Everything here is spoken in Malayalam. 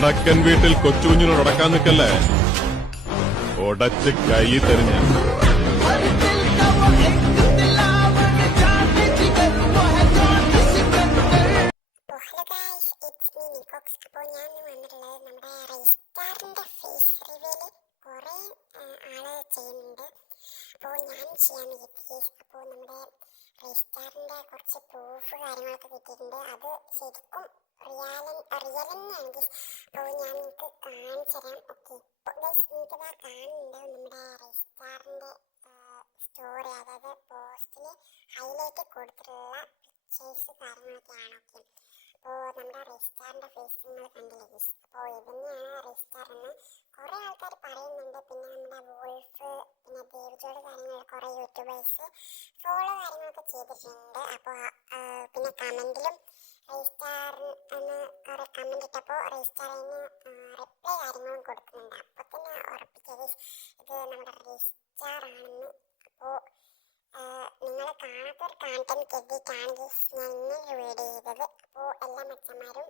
വടക്കൻ വീട്ടിൽ കൊച്ചുകുഞ്ഞിനോട് ഉടക്കാൻ നിൽക്കല്ലേ, ഉടച്ച് കൈ തെരഞ്ഞ. അപ്പോൾ ഞാൻ വന്നിട്ടുള്ളത് നമ്മുടെ റെയ്സ്റ്റാറിന്റെ ഫേസ് റിവീല് കുറെ ആള് ചെയ്യുന്നുണ്ട്. അപ്പോൾ ഞാനും ചെയ്യാൻ വിചാരിച്ചു. അപ്പോൾ നമ്മുടെ റെയ്സ്റ്റാറിന്റെ കുറച്ച് പ്രൂഫ് കാര്യങ്ങളൊക്കെ കിട്ടിയിട്ടുണ്ട്. അത് ശരിക്കും റിയൽ തന്നെയാണ് ഗൈസ്. അപ്പോൾ ഞാൻ നിങ്ങൾക്ക് കാണിച്ചു തരാം. ഓക്കെ ഗൈസ്, നിങ്ങൾക്കിതാ കാണുന്നുണ്ട് നമ്മുടെ റെയ്സ്റ്റാറിന്റെ സ്റ്റോറി, അതായത് പോസ്റ്റിൽ ഹൈലൈറ്റ് കൊടുത്തിട്ടുള്ള പിക്ചേഴ്സ് കാര്യങ്ങളൊക്കെയാണ്. ഓക്കെ, അപ്പോൾ നമ്മുടെ റെയ്സ്റ്റാറിന്റെ ഫേസ് നിങ്ങൾ കണ്ടില്ലേ ഗൈസ്. അപ്പോൾ ഇത് തന്നെയാണ് റെയ്സ്റ്റാർ എന്ന് കുറേ ആൾക്കാർ പറയുന്നുണ്ട്. പിന്നെ നമ്മുടെ വോൾഫ്, പിന്നെ ദേവ്ജോഡ് കാര്യങ്ങൾ കുറേ യൂട്യൂബേഴ്സ് ഫോളോ കാര്യങ്ങളൊക്കെ ചെയ്തിട്ടുണ്ട്. അപ്പോൾ പിന്നെ കമന്റിലും റെയ്സ്റ്റാർ എന്ന് കുറേ കമന്റ് ഇട്ടപ്പോൾ റെയ്സ്റ്റാറിന് റിപ്ലൈ കാര്യങ്ങളും കൊടുക്കുന്നുണ്ട്. അപ്പോൾ തന്നെ ഉറപ്പിക്കുക ഗൈസ്, ഇത് നമ്മുടെ റെയ്സ്റ്റാർ ആണെന്ന്. അപ്പോൾ നിങ്ങൾ കാണാത്തൊരു കണ്ടന്റ് കരുതിയിട്ടാണ് ഞാൻ ഇങ്ങനെ വീഡിയോ ചെയ്തത്. അപ്പോൾ എല്ലാ മച്ചന്മാരും